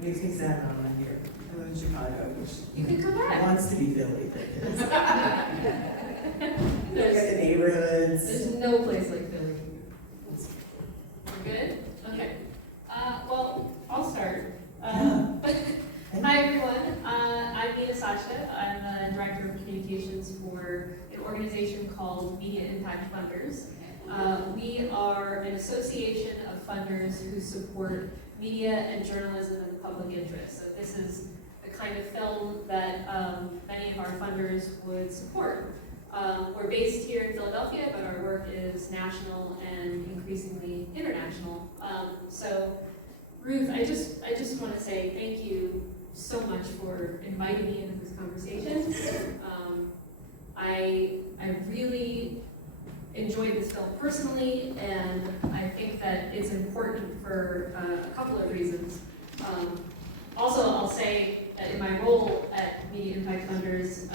Makes me sad when I'm not here. I live in Chicago, which You can come back. wants to be Philly. Look at the neighborhoods. There's no place like Philly. We're good? Okay. Well, I'll start. Hi everyone. I'm Nina Sasha. I'm the Director of Communications for an organization called Media Impact Funders. We are an association of funders who support media and journalism in the public interest. So this is the kind of film that many of our funders would support. We're based here in Philadelphia, but our work is national and increasingly international. So Ruth, I just want to say thank you so much for inviting me into this conversation. I really enjoyed this film personally, and I think that it's important for a couple of reasons. Also, I'll say that in my role at Media Impact Funders,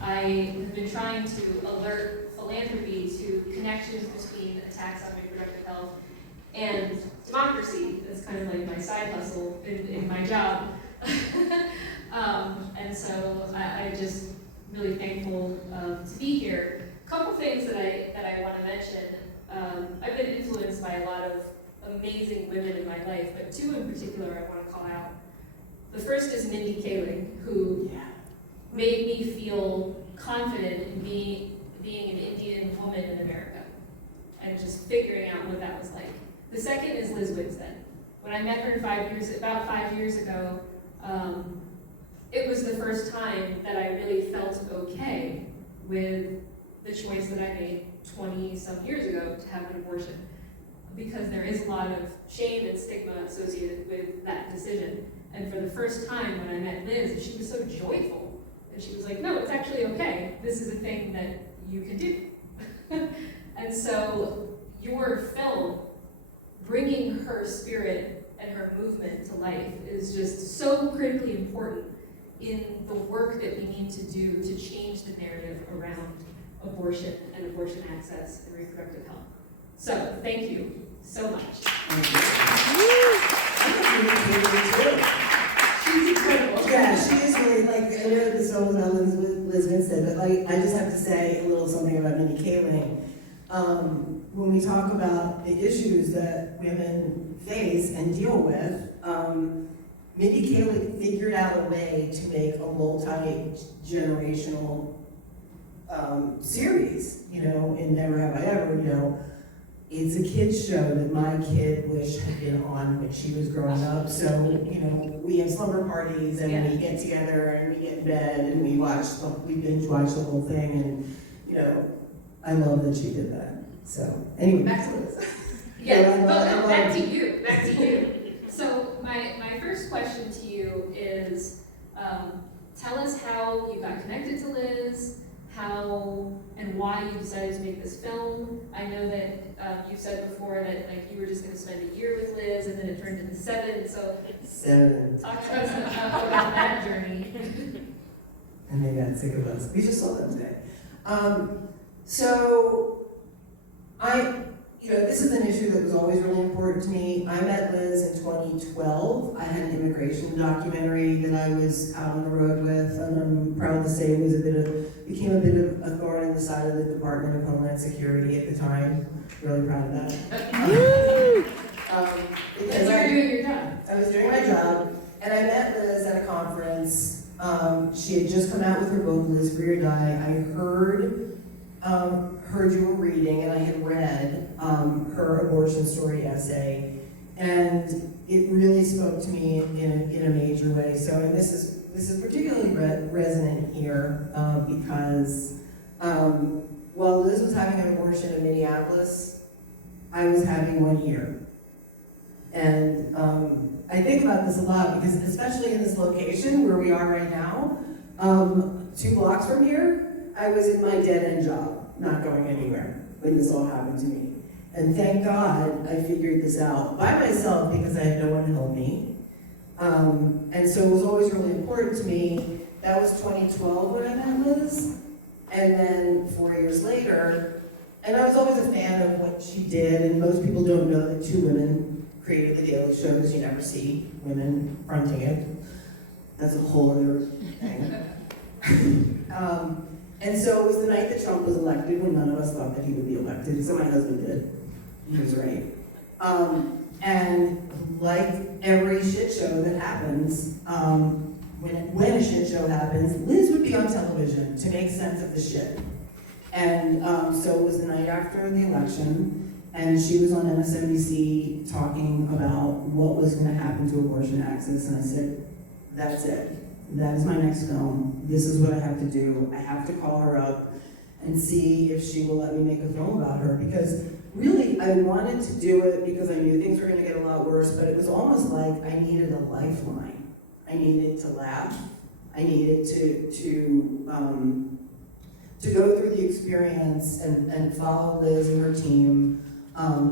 I have been trying to alert philanthropy to connections between attacks on reproductive health and democracy. That's kind of like my side hustle in my job. And so I'm just really thankful to be here. A couple things that I want to mention. I've been influenced by a lot of amazing women in my life, but two in particular I want to call out. The first is Mindy Kaling, who made me feel confident in being an Indian woman in America and just figuring out what that was like. The second is Lizz Winstead. When I met her about 5 years ago, it was the first time that I really felt okay with the choice that I made 20-some years ago to have an abortion, because there is a lot of shame and stigma associated with that decision. And for the first time when I met Liz, she was so joyful. And she was like, no, it's actually okay. This is a thing that you can do. And so your film, bringing her spirit and her movement to life is just so critically important in the work that we need to do to change the narrative around abortion and abortion access and reproductive health. So thank you so much. She's incredible. Yeah, she is really, like, I know this film is about Lizz Winstead, but like, I just have to say a little something about Mindy Kaling. When we talk about the issues that women face and deal with, Mindy Kaling figured out a way to make a multi-generational series, in Never Have I Ever, It's a kid's show that my kid wished had been on when she was growing up. So, we have slumber parties and we get together and we get in bed and we binge watch the whole thing, and I love that she did that. So anyway, back to Liz. Back to you. So my first question to you is, tell us how you got connected to Liz, how and why you decided to make this film. I know that you said before that you were just going to spend a year with Liz, and then it turned into 7. So 7. Talk to us about that journey. And they got sick of us. We just saw them today. This is an issue that was always really important to me. I met Liz in 2012. I had an immigration documentary that I was out on the road with, and I'm proud to say it was became a bit of a thorn in the side of the Department of Homeland Security at the time. Really proud of that. Because you were doing your job. I was doing my job, and I met Liz at a conference. She had just come out with her book, Liz Free or Die. I heard you were reading, and I had read her abortion story essay, and it really spoke to me in a major way. So, and this is particularly resonant here because while Liz was having an abortion in Minneapolis, I was having one here. And I think about this a lot because, especially in this location where we are right now, 2 blocks from here, I was in my dead-end job, not going anywhere when this all happened to me. And thank God I figured this out by myself because I had no one to help me. And so it was always really important to me. That was 2012 when I met Liz. And then 4 years later, and I was always a fan of what she did, and most people don't know that 2 women created the Daily Show because you never see women fronting it. That's a whole other thing. And so it was the night that Trump was elected when none of us thought that he would be elected, so my husband did. He was right. And like every shit show that happens, when a shit show happens, Liz would be on television to make sense of the shit. And so it was the night after the election, and she was on MSNBC talking about what was going to happen to abortion access, and I said, that's it. That is my next film. This is what I have to do. I have to call her up and see if she will let me make a film about her, because really I wanted to do it because I knew things were going to get a lot worse, but it was almost like I needed a lifeline. I needed to laugh. I needed to go through the experience and follow Liz and her team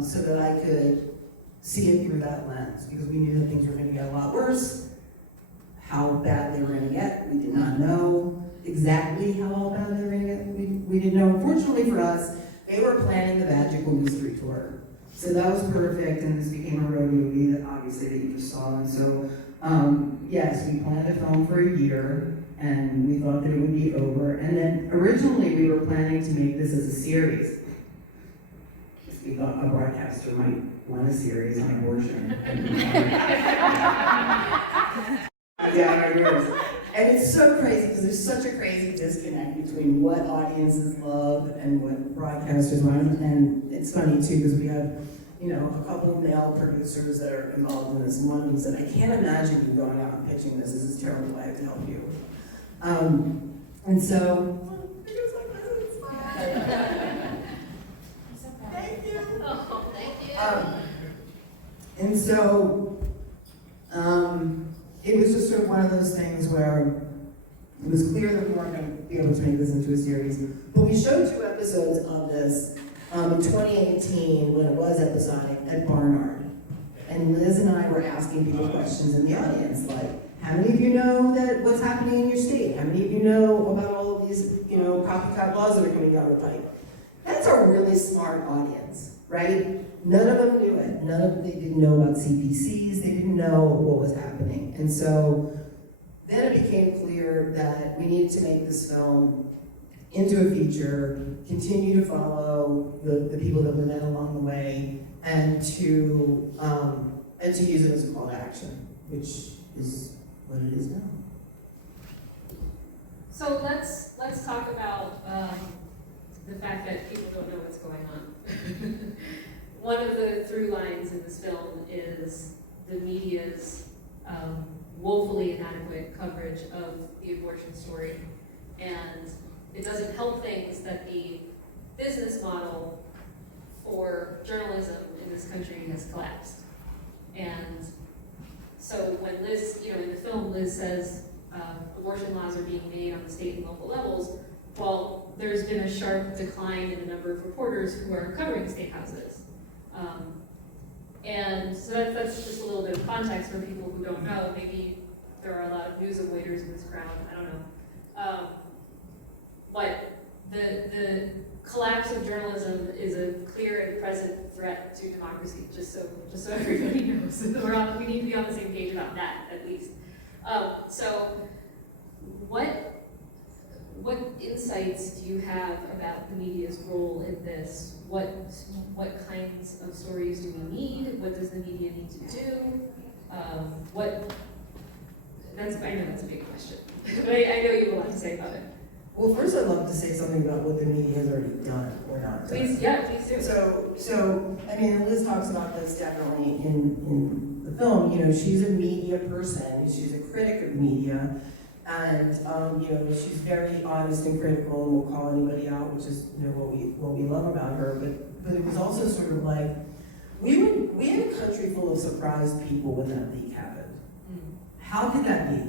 so that I could see it through that lens, because we knew that things were going to get a lot worse. How bad they were going to get, we did not know exactly how bad they were going to get. We didn't know. Unfortunately for us, they were planning the Magical Mystery Tour. So that was perfect, and this became a road movie that obviously that you just saw. And so, yes, we planned a film for a year, and we thought that it would be over. And then originally we were planning to make this as a series. We thought a broadcaster might want a series on abortion. Yeah, our viewers. And it's so crazy because there's such a crazy disconnect between what audiences love and what broadcasters want. And it's funny too because we have, a couple of male producers that are involved in this. And one of them said, I can't imagine you going out and pitching this. This is terrible. I have to help you. And so, thank you. Oh, thank you. And so, it was just sort of one of those things where it was clear that we weren't going to be able to make this into a series. But we showed 2 episodes of this in 2018, when it was episodic, at Barnard. And Liz and I were asking people questions in the audience, like, how many of you know that what's happening in your state? How many of you know about all of these, copycat laws that are coming down the pipe? That's a really smart audience, right? None of them knew it. They didn't know about CPCs. They didn't know what was happening. And so then it became clear that we needed to make this film into a feature, continue to follow the people that we met along the way, and to use it as a call to action, which is what it is now. So let's talk about the fact that people don't know what's going on. One of the through lines in this film is the media's woefully inadequate coverage of the abortion story. And it doesn't help things that the business model for journalism in this country has collapsed. And so when Liz, in the film, Liz says abortion laws are being made on the state and local levels, well, there's been a sharp decline in the number of reporters who are covering state houses. And so that's just a little bit of context for people who don't know. Maybe there are a lot of news avoiders in this crowd, I don't know. But the collapse of journalism is a clear and present threat to democracy, just so everybody knows. We need to be on the same page about that, at least. So what insights do you have about the media's role in this? What kinds of stories do we need? What does the media need to do? I know that's a big question, but I know you have a lot to say about it. Well, first I'd love to say something about what the media has already done or not done. Please do. So Liz talks about this definitely in the film. She's a media person. She's a critic of media. And she's very honest and critical, and will call anybody out, which is what we love about her. But it was also sort of like we had a country full of surprised people when that leak happened. How could that be?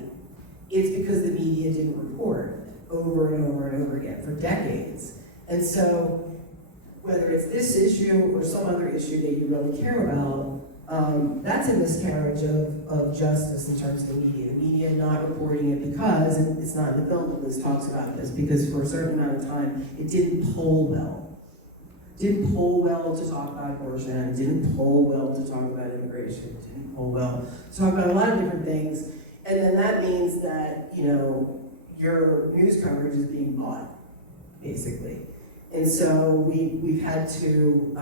It's because the media didn't report over and over and over again for decades. And so whether it's this issue or some other issue that you really care about, that's a miscarriage of justice in terms of the media. The media not reporting it because, and it's not in the film, but Liz talks about this, because for a certain amount of time, it didn't poll well. didn't poll well to talk about abortion, didn't poll well to talk about immigration, didn't poll well to talk about a lot of different things. And then that means that, you know, your news coverage is being bought, basically. And so we've had to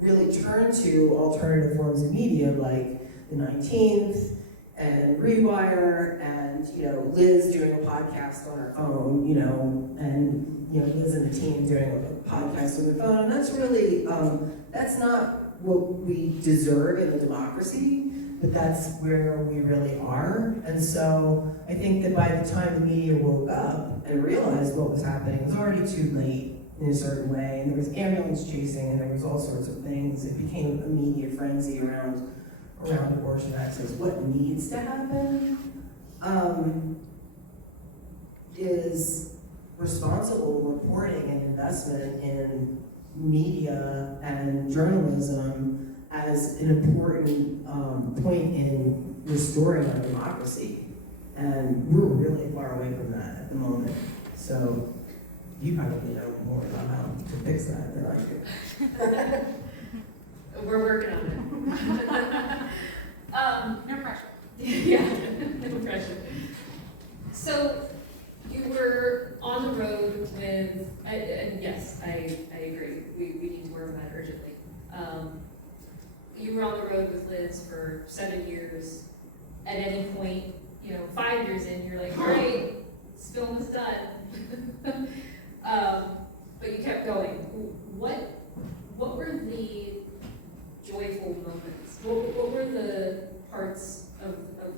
really turn to alternative forms of media like the 19th and Rewire and, you know, Liz doing a podcast on her phone, you know, and, you know, Liz and the team doing a podcast on their phone. And that's really, that's not what we deserve in a democracy, but that's where we really are. And so I think that by the time the media woke up and realized what was happening, it was already too late in a certain way. And there was ambulance chasing and there was all sorts of things. It became a media frenzy around abortion access. What needs to happen is responsible reporting and investment in media and journalism as an important point in restoring our democracy. And we're really far away from that at the moment. So you probably know more about how to fix that than I do. We're working on it. No pressure. Yeah, no pressure. So you were on the road with, and yes, I agree, we need to work on that urgently. You were on the road with Liz for 7 years. At any point, you know, 5 years in, you're like, all right, this film is done. But you kept going. What were the joyful moments? What were the parts of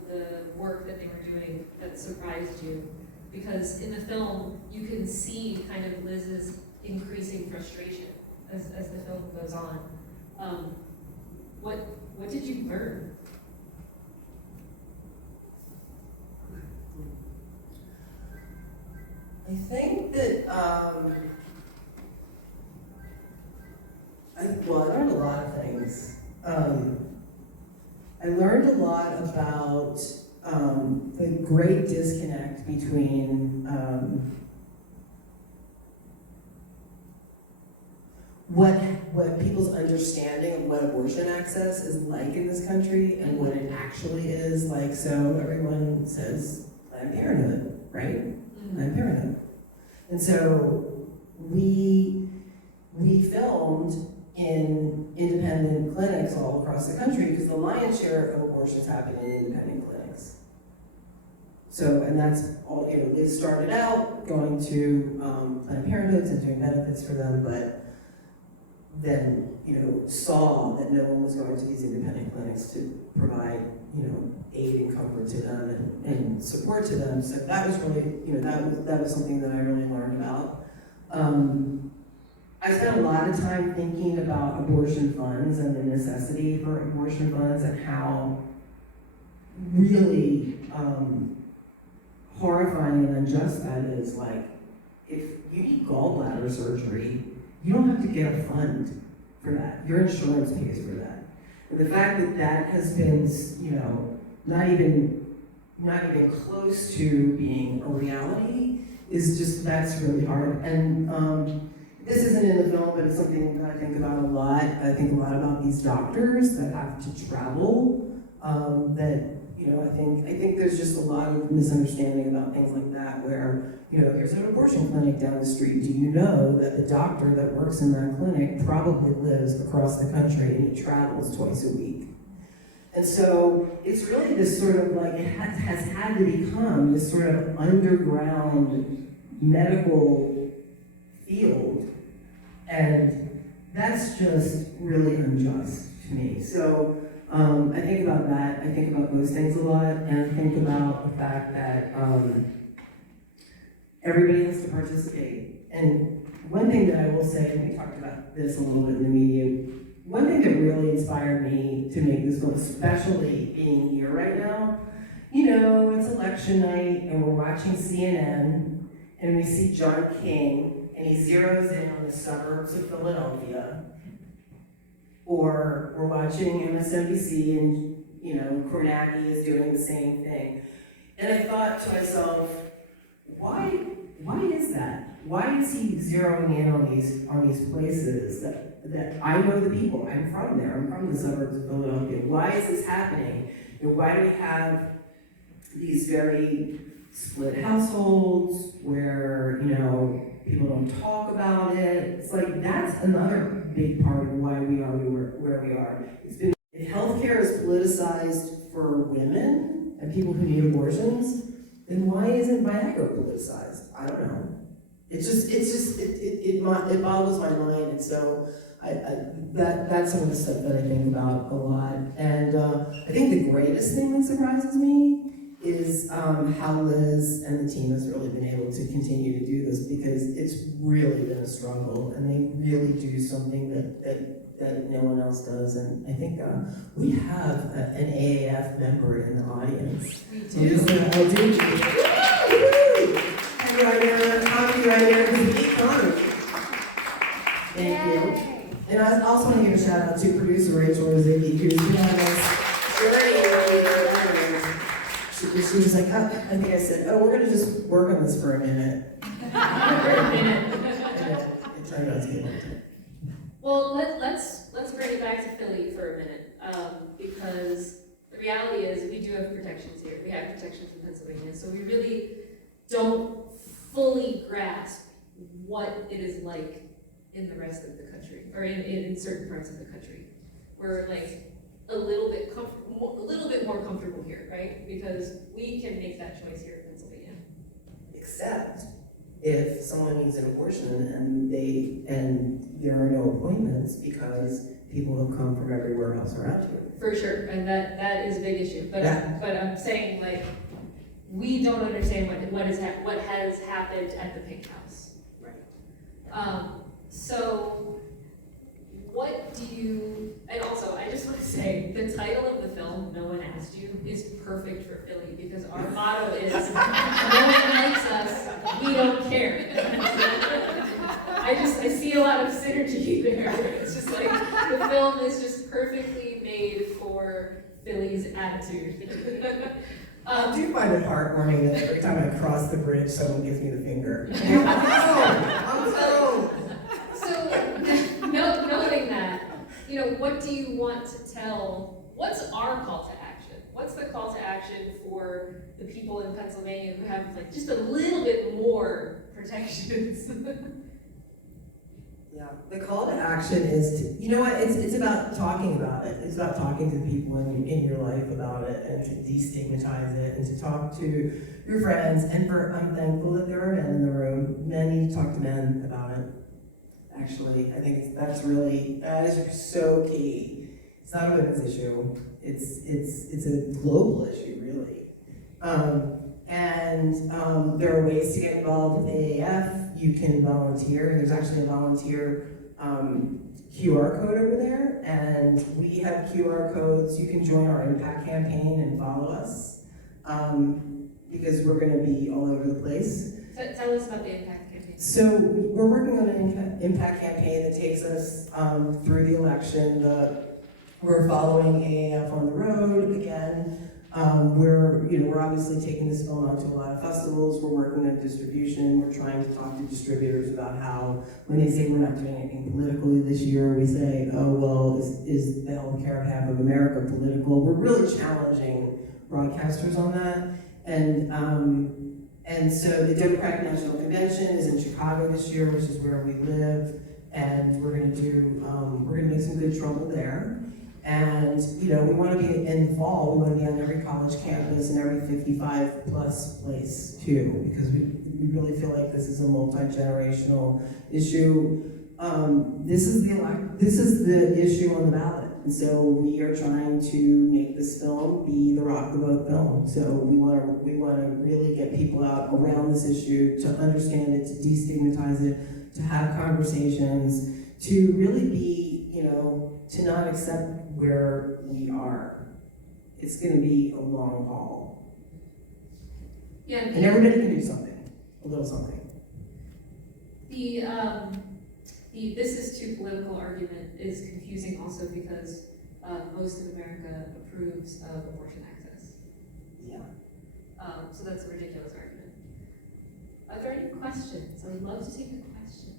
the work that they were doing that surprised you? Because in the film, you can see kind of Liz's increasing frustration as the film goes on. What did you learn? I think that, I learned a lot of things. I learned a lot about the great disconnect between what people's understanding of what abortion access is like in this country and what it actually is like. So everyone says Planned Parenthood, right? Planned Parenthood. And so we filmed in independent clinics all across the country because the lion's share of abortions happen in independent clinics. So, and that's all, you know, Liz started out going to Planned Parenthoods and doing benefits for them, but then, you know, saw that no one was going to these independent clinics to provide, you know, aid and comfort to them and support to them. So that was really, you know, that was something that I really learned about. I spent a lot of time thinking about abortion funds and the necessity for abortion funds and how really horrifying and unjust that is. Like, if you need gallbladder surgery, you don't have to get a fund for that. Your insurance pays for that. And the fact that that has been, you know, not even close to being a reality is just, that's really hard. And this isn't in the film, but it's something that I think about a lot. I think a lot about these doctors that have to travel, that, you know, I think there's just a lot of misunderstanding about things like that where, you know, here's an abortion clinic down the street. Do you know that the doctor that works in that clinic probably lives across the country and he travels twice a week? And so it's really this sort of like, it has had to become this sort of underground medical field, and that's just really unjust to me. So I think about that, I think about those things a lot, and I think about the fact that everybody has to participate. And one thing that I will say, and we talked about this a little bit in the media, one thing that really inspired me to make this film, especially being here right now, you know, it's election night and we're watching CNN and we see John King and he zeroes in on the suburbs of Philadelphia. Or we're watching MSNBC and, you know, Kornacki is doing the same thing. And I thought to myself, why why is that? Why is he zeroing in on these places that I know the people, I'm from there, I'm from the suburbs of Philadelphia. Why is this happening? And why do we have these very split households where, people don't talk about it? It's like, that's another big part of why we are where we are. If healthcare is politicized for women and people who need abortions, then why isn't Viagra politicized? I don't know. It boggles my mind, and so that's some of the stuff that I think about a lot. And I think the greatest thing that surprises me is how Liz and the team has really been able to continue to do this, because it's really been a struggle, and they really do something that no one else does. And I think we have an AAF member in the audience. We do. And copywriter, thank you. And I also want to give a shout out to producer Rachel Rozicki, who's been on this journey. She was like, I think I said, we're going to just work on this for a minute. And it turned out to be a long time. Well, let's bring it back to Philly for a minute, because the reality is we do have protections here. We have protections in Pennsylvania, so we really don't fully grasp what it is like in the rest of the country, or in certain parts of the country. We're like a little bit more comfortable here, right? Because we can make that choice here in Pennsylvania. Except if someone needs an abortion and there are no appointments because people have come from everywhere else around you. For sure, and that is a big issue. But I'm saying, like, we don't understand what has happened at the Pink House. Right. So what do you, and also I just want to say, the title of the film, No One Asked You, is perfect for Philly, because our motto is, no one likes us, we don't care. I see a lot of synergy there. It's just like, the film is just perfectly made for Philly's attitude. I do find it heartwarming that every time I cross the bridge, someone gives me the finger. So, knowing that, what do you want to tell? What's our call to action? What's the call to action for the people in Pennsylvania who have like just a little bit more protections? Yeah, the call to action is to, it's about talking about it. It's about talking to the people in your life about it, and to destigmatize it, and to talk to your friends. And I'm thankful that there are men in the room. Men need to talk to men about it. Actually, I think that is so key. It's not a women's issue. It's a global issue, really. There are ways to get involved with AAF. You can volunteer. There's actually a volunteer QR code over there, and we have QR codes. You can join our impact campaign and follow us, because we're going to be all over the place. Tell us about the impact campaign. So we're working on an impact campaign that takes us through the election. We're following AAF on the road again. We're obviously taking this film out to a lot of festivals. We're working on distribution. We're trying to talk to distributors about how, when they say we're not doing anything politically this year, we say, oh, well, is the healthcare of half of America political? We're really challenging broadcasters on that. And so the Democratic National Convention is in Chicago this year, which is where we live, and we're gonna make some good trouble there. And we want to be in the fall. We want to be on every college campus and every 55+ place too, because we really feel like this is a multi-generational issue. This is the issue on the ballot, and so we are trying to make this film be the rock the vote film. So we want to really get people out around this issue, to understand it, to destigmatize it, to have conversations, to really be, to not accept where we are. It's going to be a long haul. Yeah, and everybody can do something, a little something. The this is too political argument is confusing also because most of America approves of abortion access. Yeah. So that's a ridiculous Are there any questions? I would love to take a question.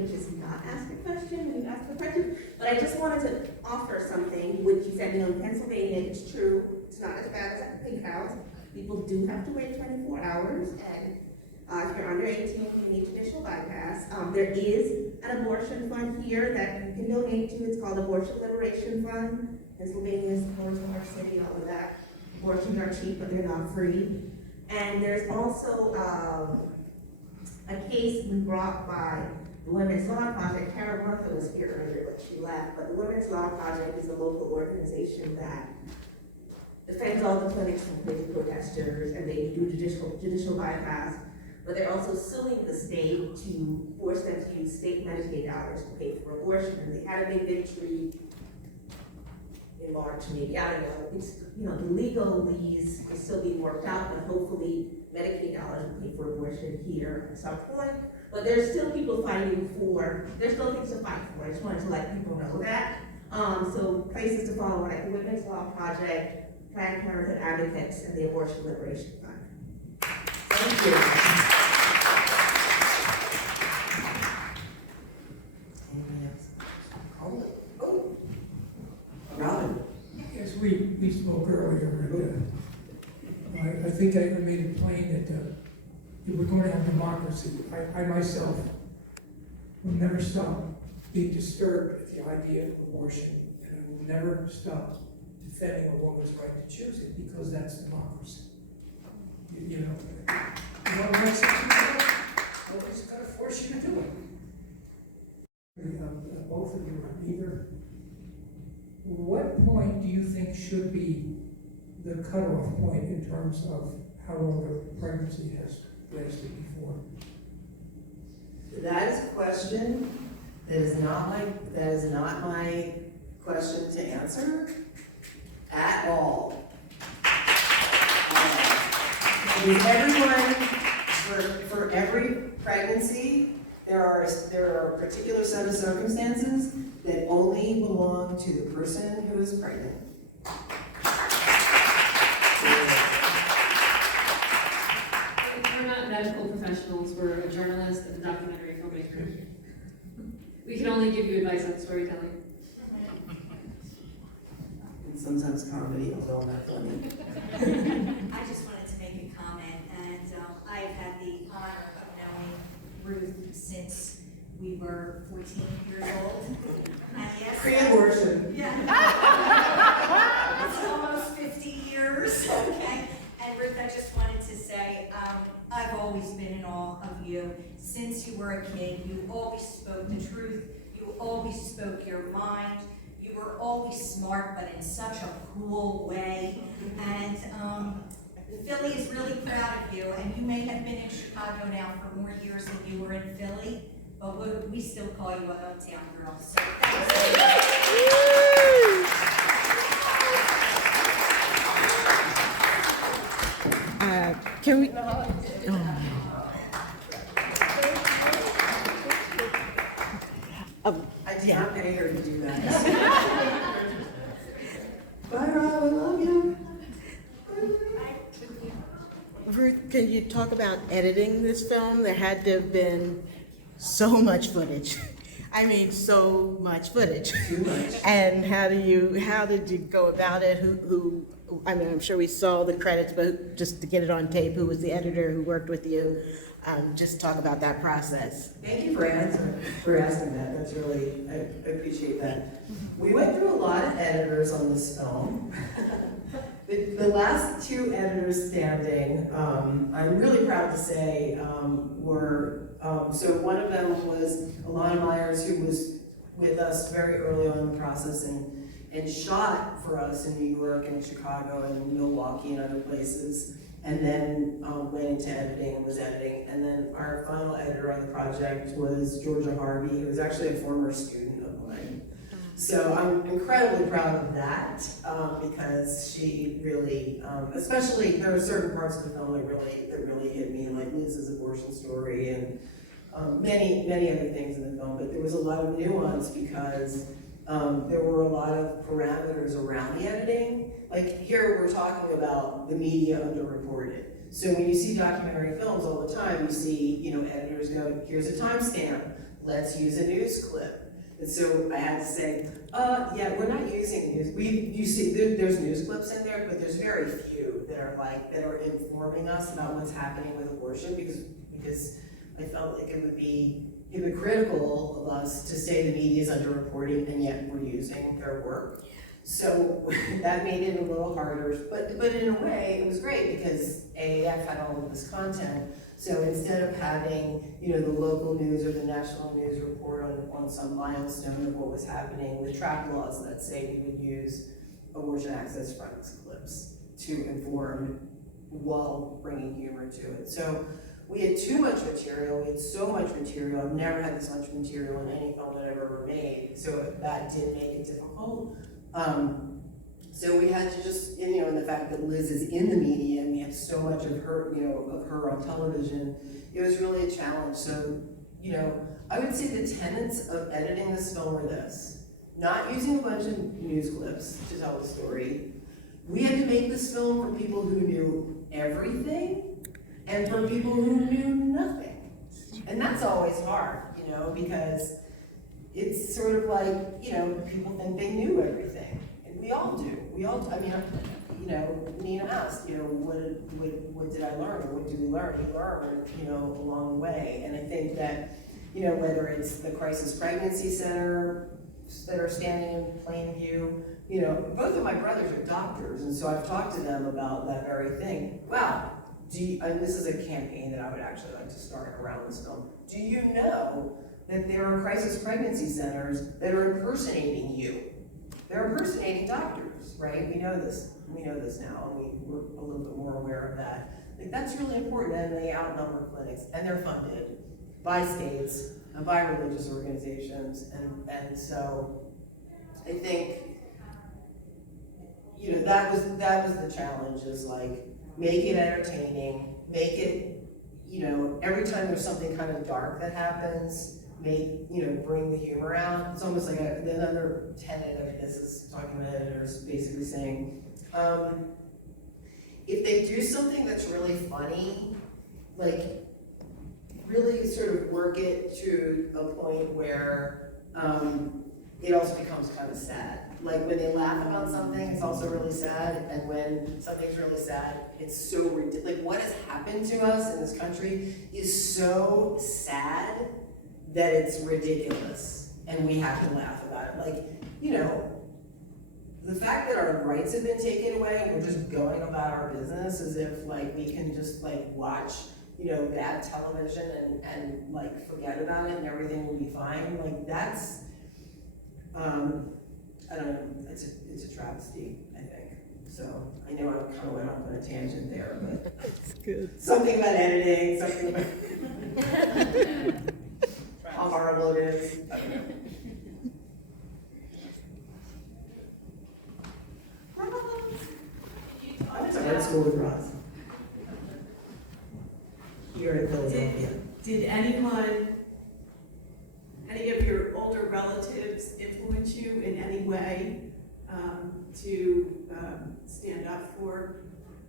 Which is not ask a question when you ask a question, but I just wanted to offer something, which you said, in Pennsylvania, it's true, it's not as bad as at the Pink House. People do have to wait 24 hours, and if you're under 18, you need judicial bypass. There is an abortion fund here that you can donate to. It's called Abortion Liberation Fund. Pennsylvania is the New York City, all of that. Abortions are cheap, but they're not free. And there's also a case we brought by the Women's Law Project. Kara Martha was here earlier, but she left. But the Women's Law Project is a local organization that defends all the clinics from crazy protesters, and they do judicial bypass. But they're also suing the state to force them to use state Medicaid dollars to pay for abortion. And they had a big victory in March, maybe, I don't know. It's, the legalese is still being worked out, but hopefully Medicaid dollars will pay for abortion here at some point. But there's still people fighting for, there's still things to fight for. I just wanted to let people know that. So places to follow, like the Women's Law Project, Planned Parenthood Advocates, and the Abortion Liberation Fund. Thank you. Anyone else? Oh, Robin. Yes, we spoke earlier, and I think I made it plain that we're going to have democracy. I myself will never stop being disturbed at the idea of abortion, and I will never stop defending a woman's right to choose it, because that's democracy. You know what something nobody's going to force you to do it. Both of you, either. What point do you think should be the cutoff point in terms of how long a pregnancy has lasted before? That is a question that is not my question to answer at all. Because everyone, for every pregnancy, there are a particular set of circumstances that only belong to the person who is pregnant. We're not medical professionals, we're a journalist and a documentary filmmaker. We can only give you advice on storytelling. And sometimes comedy, although not funny. I just wanted to make a comment, and I've had the honor of knowing Ruth since we were 14 years old. And yes, Pre-abortion. yeah. It's almost 50 years, okay? And Ruth, I just wanted to say, I've always been in awe of you. Since you were a kid, you always spoke the truth. You always spoke your mind. You were always smart, but in such a cool way. And Philly is really proud of you, and you may have been in Chicago now for more years than you were in Philly, but we still call you a hometown girl. So Can we? I did not pay her to do that. Bye, Rob, I love you. Ruth, can you talk about editing this film? There had to have been so much footage. I mean, so much footage. Too much. And how did you go about it? I mean, I'm sure we saw the credits, but just to get it on tape, who was the editor who worked with you? Just talk about that process. Thank you for asking that. That's really, I appreciate that. We went through a lot of editors on this film. The last two editors standing, I'm really proud to say, were, so one of them was Alana Myers, who was with us very early on in the process and shot for us in New York and Chicago and Milwaukee and other places, and then went into editing and was editing. And then our final editor on the project was Georgia Harvey, who was actually a former student of mine. So I'm incredibly proud of that, because she really, especially there are certain parts of the film that really hit me, like Lizz's abortion story and many other things in the film, but there was a lot of nuance because there were a lot of parameters around the editing. Like here we're talking about the media underreported. So when you see documentary films all the time, you see, you know, editors go, here's a timestamp, let's use a news clip. And so I had to say, yeah, we're not using news. You see, there's news clips in there, but there's very few that are informing us about what's happening with abortion because I felt like it would be hypocritical of us to say the media is underreporting and yet we're using their work. So that made it a little harder, but in a way it was great because AAF had all of this content. So instead of having, you know, the local news or the national news report on some milestone of what was happening with trap laws, let's say we would use abortion access fronts clips to inform while bringing humor to it. So we had too much material, we had so much material. I've never had this much material in any film that I've ever made, so that did make it difficult. So we had to just, you know, and the fact that Lizz is in the media and we have so much of her, you know, of her on television, it was really a challenge. So, you know, I would say the tenets of editing this film were this: not using a bunch of news clips to tell the story. We had to make this film for people who knew everything and for people who knew nothing. And that's always hard, you know, because it's sort of like, you know, people think they knew everything. And we all do. I mean, you know, Nina asked, you know, what did I learn? Or what did we learn? We learned, you know, along the way. And I think that, you know, whether it's the Crisis Pregnancy Center that are standing in plain view, you know, both of my brothers are doctors, and so I've talked to them about that very thing. Wow, and this is a campaign that I would actually like to start around this film. Do you know that there are crisis pregnancy centers that are impersonating you? They're impersonating doctors, right? We know this now, and we're a little bit more aware of that. Like, that's really important, and they outnumber clinics, and they're funded by states, and by religious organizations, and so I think, you know, that was the challenge, is like, make it entertaining, make it, you know, every time there's something kind of dark that happens, bring the humor out. It's almost like another tenet of this is talking about editors basically saying, if they do something that's really funny, like really sort of work it to a point where it also becomes kind of sad. Like when they laugh about something, it's also really sad, and when something's really sad, it's so ridiculous. Like what has happened to us in this country is so sad that it's ridiculous, and we have to laugh about it. Like, you know, the fact that our rights have been taken away and we're just going about our business as if like we can just like watch, you know, bad television and like forget about it and everything will be fine. Like that's, I don't know, it's a travesty, I think. So I know I kind of went off on a tangent there, but That's good. something about editing, something about how horrible it is. I don't know. I went to art school with Ross. Here in Philadelphia. Did any of your older relatives influence you in any way to stand up for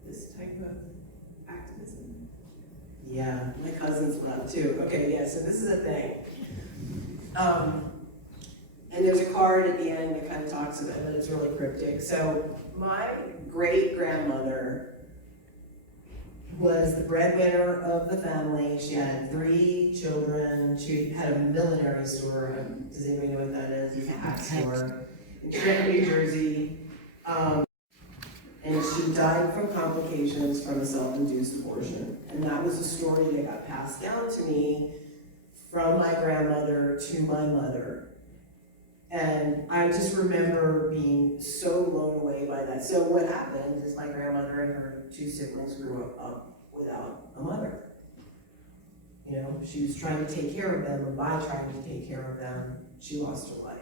this type of activism? Yeah, my cousins left too. Okay, yeah, so this is a thing. And there's a card at the end that kind of talks about it, but it's really cryptic. So my great-grandmother was the breadwinner of the family. She had 3 children. She had a millinery store. Does anybody know what that is? It's a hat store in Trenton, New Jersey. And she died from complications from a self-induced abortion. And that was a story that got passed down to me from my grandmother to my mother. And I just remember being so blown away by that. So what happened is my grandmother and her 2 siblings grew up without a mother. You know, she was trying to take care of them, and by trying to take care of them, she lost her life.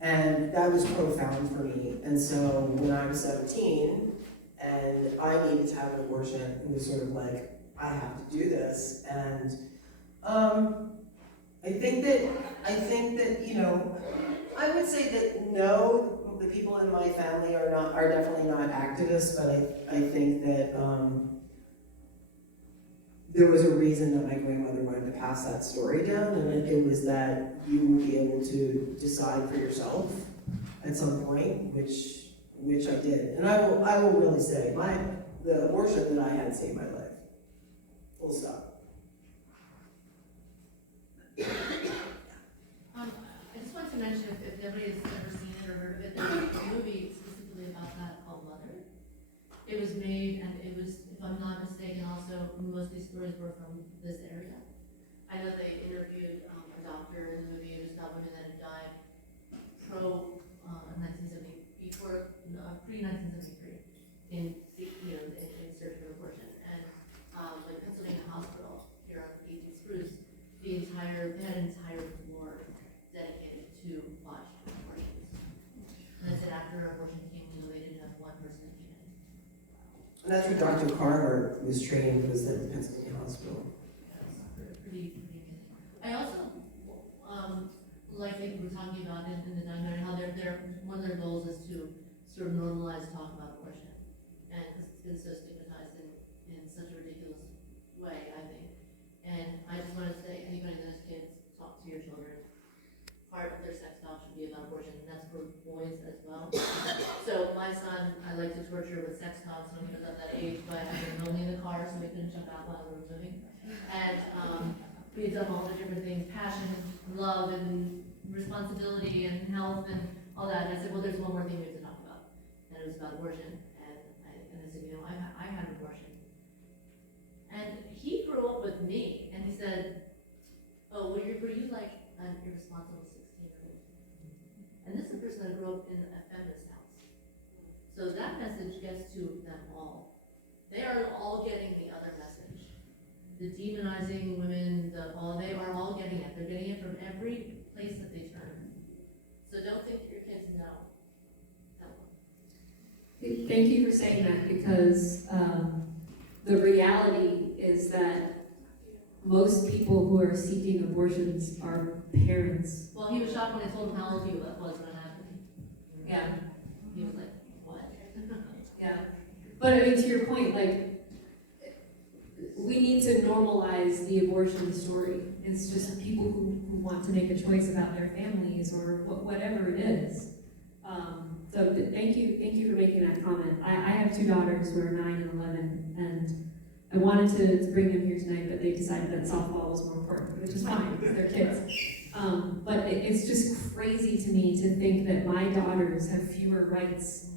And that was profound for me. And so when I was 17 and I needed to have an abortion, it was sort of like, I have to do this. And I think that, you know, I would say that no, the people in my family are definitely not activists, but I think that, there was a reason that my grandmother wanted to pass that story down, and it was that you will be able to decide for yourself at some point, which I did. And I will really say, the abortion that I had saved my life. Full stop. I just wanted to mention, if nobody's ever seen it or heard of it, there's a movie specifically about that called Mother. It was made, and it was, if I'm not mistaken, also, most of these stories were from this area. I know they interviewed a doctor in the movie. It was about women that had died pre-1973 in search for abortion. And like Pennsylvania Hospital here on 18th Spruce, they had an entire floor dedicated to botched abortions. And I said after abortion came, they didn't have one person that came in. And that's where Dr. Carter was trained, was at the Pennsylvania Hospital. Pretty amazing. I also like we were talking about in the documentary, how one of their goals is to sort of normalize talk about abortion, and because it's been so stigmatized in such a ridiculous way, I think. And I just want to say, anybody that has kids, talk to your children. Part of their sex talk should be about abortion, and that's for boys as well. So my son, I like to torture with sex talks when he was at that age, but I was only in the car, so we couldn't jump out while we were moving. And we've done all the different things, passion, love, and responsibility, and health, and all that. And I said, well, there's one more thing we have to talk about. And it was about abortion. And I said, you know, I had an abortion. And he grew up with me, and he said, oh, were you like an irresponsible 16-year-old? And this is a person that grew up in a feminist house. So that message gets to them all. They are all getting the other message. The demonizing women, they are all getting it. They're getting it from every place that they turn. So don't think that your kids know. Tell them. Thank you for saying that, because the reality is that most people who are seeking abortions are parents. Well, he was shocked when I told him how old he was when it happened. Yeah. He was like, what? Yeah. But I mean, to your point, like, we need to normalize the abortion story. It's just people who want to make a choice about their families or whatever it is. So thank you for making that comment. I have two daughters who are 9 and 11, and I wanted to bring them here tonight, but they decided that softball was more important, which is fine, because they're kids. But it's just crazy to me to think that my daughters have fewer rights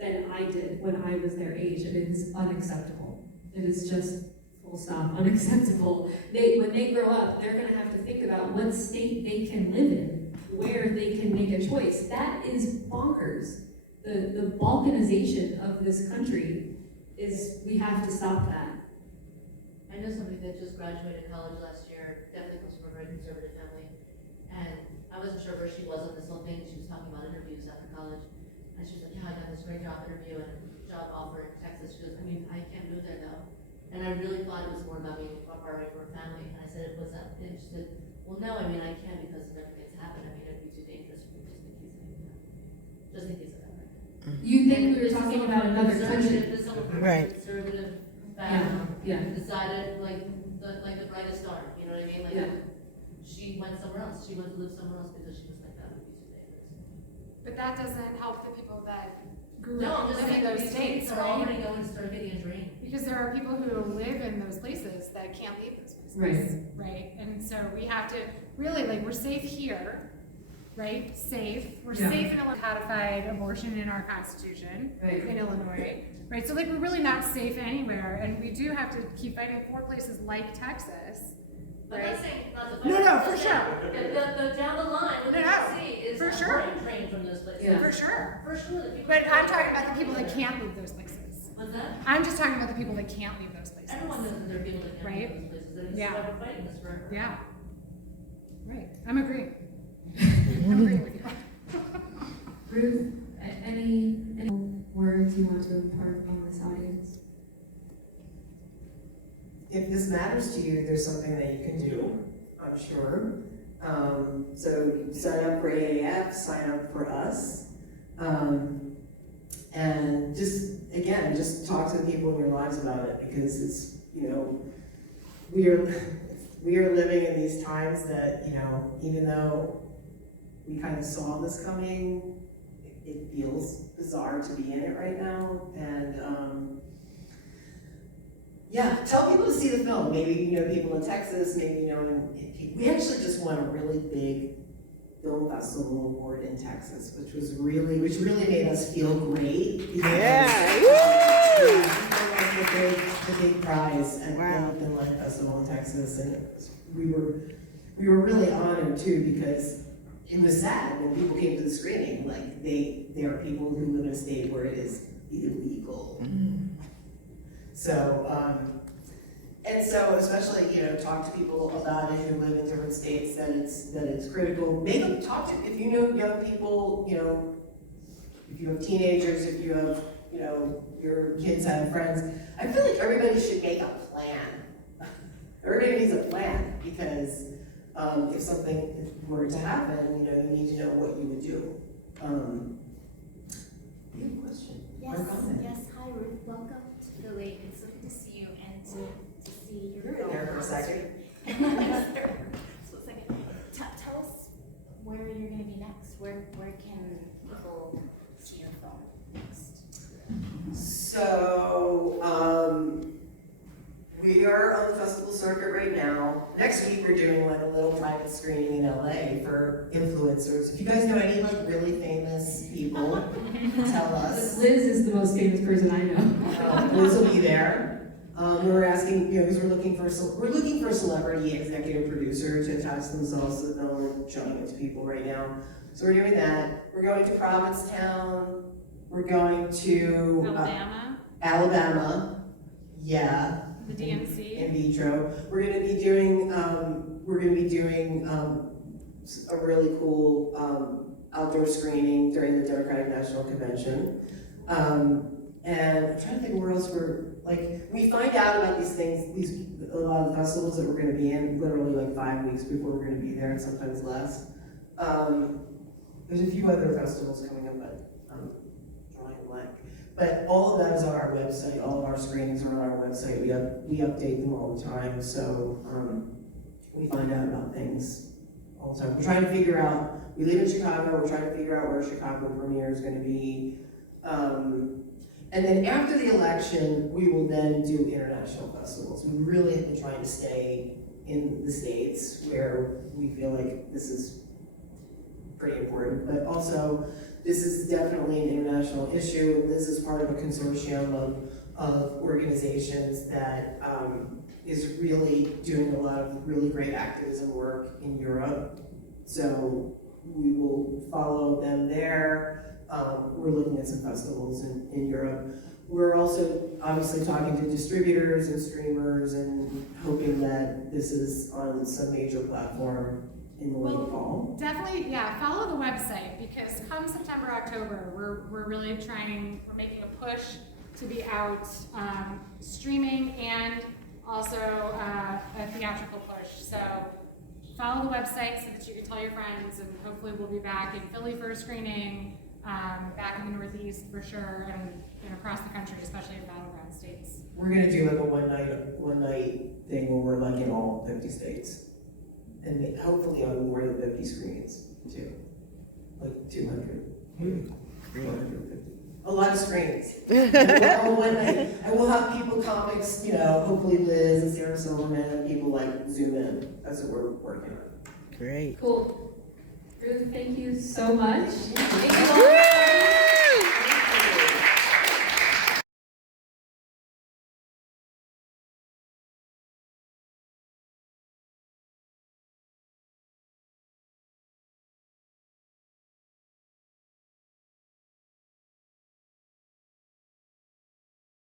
than I did when I was their age. It is unacceptable. It is just full stop, unacceptable. When they grow up, they're gonna have to think about what state they can live in, where they can make a choice. That is bonkers. The balkanization of this country is, we have to stop that. I know somebody that just graduated college last year, definitely comes from a very conservative family, and I wasn't sure where she was on this whole thing. She was talking about interviews after college, and she was like, yeah, I got this great job interview and a job offer in Texas. She goes, I mean, I can't move there though. And I really thought it was more about being far away from her family. And I said, what's that? And she said, well, no, I mean, I can't because of everything that's happened. I mean, it'd be too dangerous for me just in case of that. You think we were talking about another country? Right. Conservative background, Yeah. decided like the brightest star, you know what I mean? Like, she went somewhere else. She went to live somewhere else because she was like, that would be too dangerous. But that doesn't help the people that grew No, up I'm just living saying in those states, are right? already going to start getting a drain. Because there are people who live in those places that can't leave those places. Right. And so we have to really, like, we're safe here, right? Safe. We're safe in Illinois. Codified abortion in our Constitution in Illinois. Right. So like we're really not safe anywhere, and we do have to keep fighting for places like Texas. But Right? I'm not saying not to fight. No, I'm for just sure. saying The down the line, what you see is for a sure. train from those places. Yeah. For sure. For sure. The people But that I'm go talking there about the people that are can't leave those places. What's that? I'm just talking about the people that can't leave those places. Everyone knows that there are people that can't Right? leave those places, and it's Yeah. why we're fighting this forever. Yeah. Right. I'm agreeing. I'm agreeing with you. Ruth, any words you want to impart on this audience? if this matters to you, there's something that you can do, I'm sure. So sign up for AAF, sign up for us. And just, again, just talk to the people in your lives about it, because it's, you know, we are living in these times that, you know, even though we kind of saw this coming, it feels bizarre to be in it right now. And yeah, tell people to see the film. Maybe you know people in Texas, maybe you know, we actually just won a really big film festival award in Texas, which really made us feel great. Yeah, woo! The big prize at the Film Festival in Texas, and we were really honored too, because it was sad when people came to the screening. Like they are people who live in a state where it is illegal. So, and so especially, you know, talk to people about it who live in different states, that it's critical. Maybe talk to, if you know young people, you know, if you have teenagers, if you have, you know, your kids have friends. I feel like everybody should make a plan. Everybody needs a plan, because if something were to happen, you know, you need to know what you would do. You have a question? Yes, Or comment? yes. Hi, Ruth. Welcome to Philly. It's so good to see you and to see your You're in there for a second. So a second. Tell us where you're going to be next. Where can people see your film next? So, we are on the festival circuit right now. Next week we're doing like a little private screening in LA for influencers. If you guys know any like really famous people, tell us. Liz is the most famous person I know. Liz will be there. We're asking, you know, because we're looking for a celebrity executive producer to attach themselves to the film. We're showing it to people right now. So we're doing that. We're going to Provincetown. We're going to Alabama. Yeah. The DMC. In vitro. We're going to be doing a really cool outdoor screening during the Democratic National Convention. And I'm trying to think where else we find out about these things, a lot of the festivals that we're going to be in, literally like 5 weeks before we're going to be there, and sometimes less. There's a few other festivals coming up, but I'm drawing a blank. But all of that is on our website. All of our screenings are on our website. We update them all the time, so we find out about things all the time. We're trying to figure out, we live in Chicago, we're trying to figure out where Chicago premiere is going to be. And then after the election, we will then do international festivals. We really have been trying to stay in the States, where we feel like this is pretty important, but also this is definitely an international issue, and this is part of a consortium of organizations that is really doing a lot of really great activism work in Europe. So we will follow them there. We're looking at some festivals in Europe. We're also obviously talking to distributors and streamers and hoping that this is on some major platform in the late fall. Definitely, yeah, follow the website, because come September, October, we're really we're making a push to be out streaming and also a theatrical push. So follow the website so that you can tell your friends, and hopefully we'll be back in Philly for a screening, back in the Northeast for sure, and across the country, especially in battleground states. We're gonna do like a one night thing where we're like in all 50 states. And hopefully on more than 50 screens too. Like 200. 150. A lot of screens. And we'll have people, comics, hopefully Liz and Sarah Silverman, and people like zoom in. That's what we're working on. Great. Cool. Ruth, thank you so much. Thank you.